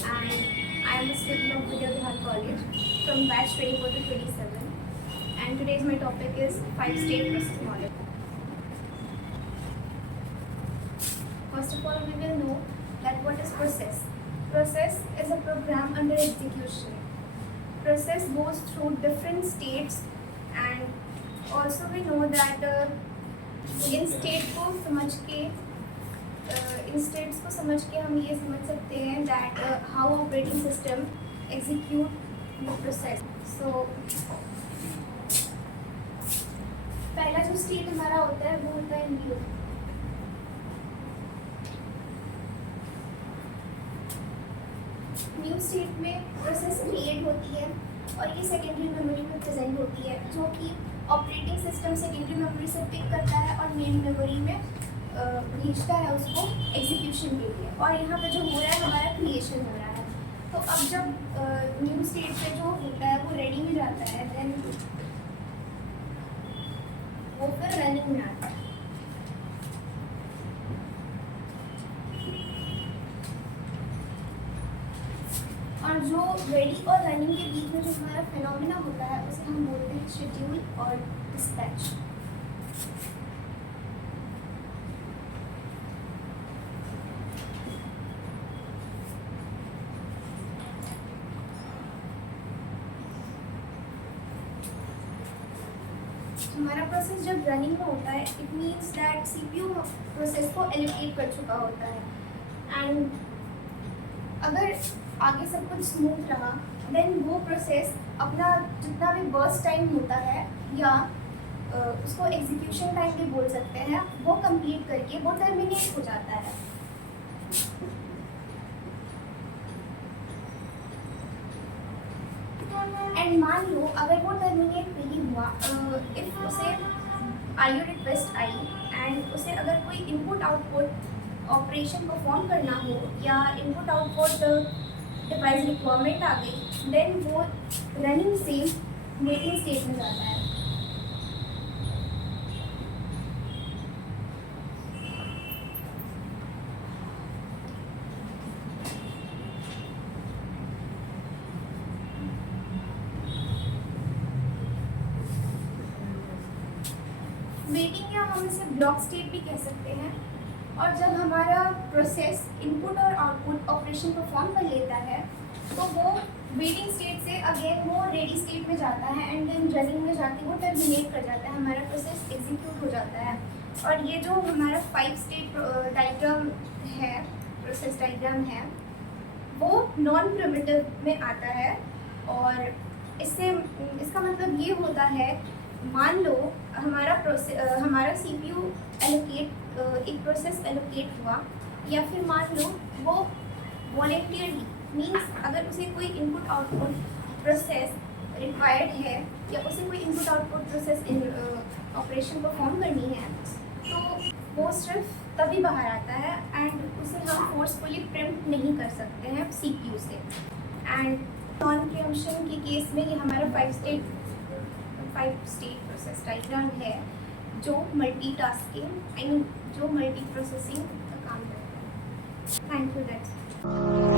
and I am a student of Vidya Vihar College from batch 24 to 27. And today's my topic is 5-state process model. First of all, we will know that what is process. Process is a program under execution. Process goes through different states, and also we know that इन states को समझ के हम ये समझ सकते हैं that how operating system execute the process. So पहला जो स्टेट हमारा होता है वो होता है न्यू. न्यू स्टेट में प्रोसेस क्रिएट होती है और ये सेकेंडरी मेमोरी में प्रेजेंट होती है, जो कि ऑपरेटिंग सिस्टम सेकेंडरी मेमोरी से पिक करता है और मेन मेमोरी में भेजता है उसको एग्जीक्यूशन के लिए. और यहाँ पे जो हो रहा है हमारा क्रिएशन हो रहा है. तो अब जब न्यू स्टेट पे जो होता है वो रेडी में जाता है, देन वो फिर रनिंग में आता है. और जो रेडी और रनिंग के बीच में जो हमारा फिनोमिना होता है उसे हम बोलते हैं शेड्यूल और डिस्पैच. हमारा प्रोसेस जब रनिंग में होता है it means that CPU process को एलोकेट कर चुका होता है. एंड अगर आगे सब कुछ स्मूथ रहा देन वो प्रोसेस अपना जितना भी बर्स्ट टाइम होता है या उसको एग्जीक्यूशन टाइम भी बोल सकते हैं, वो कंप्लीट करके वो टर्मिनेट हो जाता है. एंड मान लो अगर वो टर्मिनेट नहीं हुआ, इफ उसे आईओ रिक्वेस्ट आई एंड उसे अगर कोई इनपुट आउटपुट ऑपरेशन परफॉर्म करना हो या इनपुट आउटपुट डिवाइस रिक्वायरमेंट आ गई, देन वो रनिंग से वेटिंग स्टेट में जाता है. वेटिंग या हम इसे ब्लॉक स्टेट भी कह सकते हैं. और जब हमारा प्रोसेस इनपुट और आउटपुट ऑपरेशन परफॉर्म कर लेता है तो वो वेटिंग स्टेट से अगेन वो रेडी स्टेट में जाता है एंड देन रनिंग में जाके वो टर्मिनेट कर जाता है, हमारा प्रोसेस एग्जीक्यूट हो जाता है. और ये जो हमारा 5 स्टेट डायग्राम है, प्रोसेस डायग्राम है, वो नॉन प्रिमिटिव में आता है. और इसका मतलब ये होता है, मान लो हमारा सीपीयू एलोकेट एक प्रोसेस एलोकेट हुआ, या फिर मान लो वो वॉलेंटियरली मीन्स अगर उसे कोई इनपुट आउटपुट प्रोसेस रिक्वायर्ड है या उसे कोई input output process operation perform करनी है तो वो सिर्फ तभी बाहर आता है एंड उसे हम फोर्सफुली प्रिम्प्ट नहीं कर सकते हैं सीपीयू से. एंड नॉन प्रीएम्पशन के केस में ये हमारा 5 स्टेट प्रोसेस डायग्राम है जो मल्टीटास्किंग जो मल्टी प्रोसेसिंग का काम करता है. Thank you. दैट्स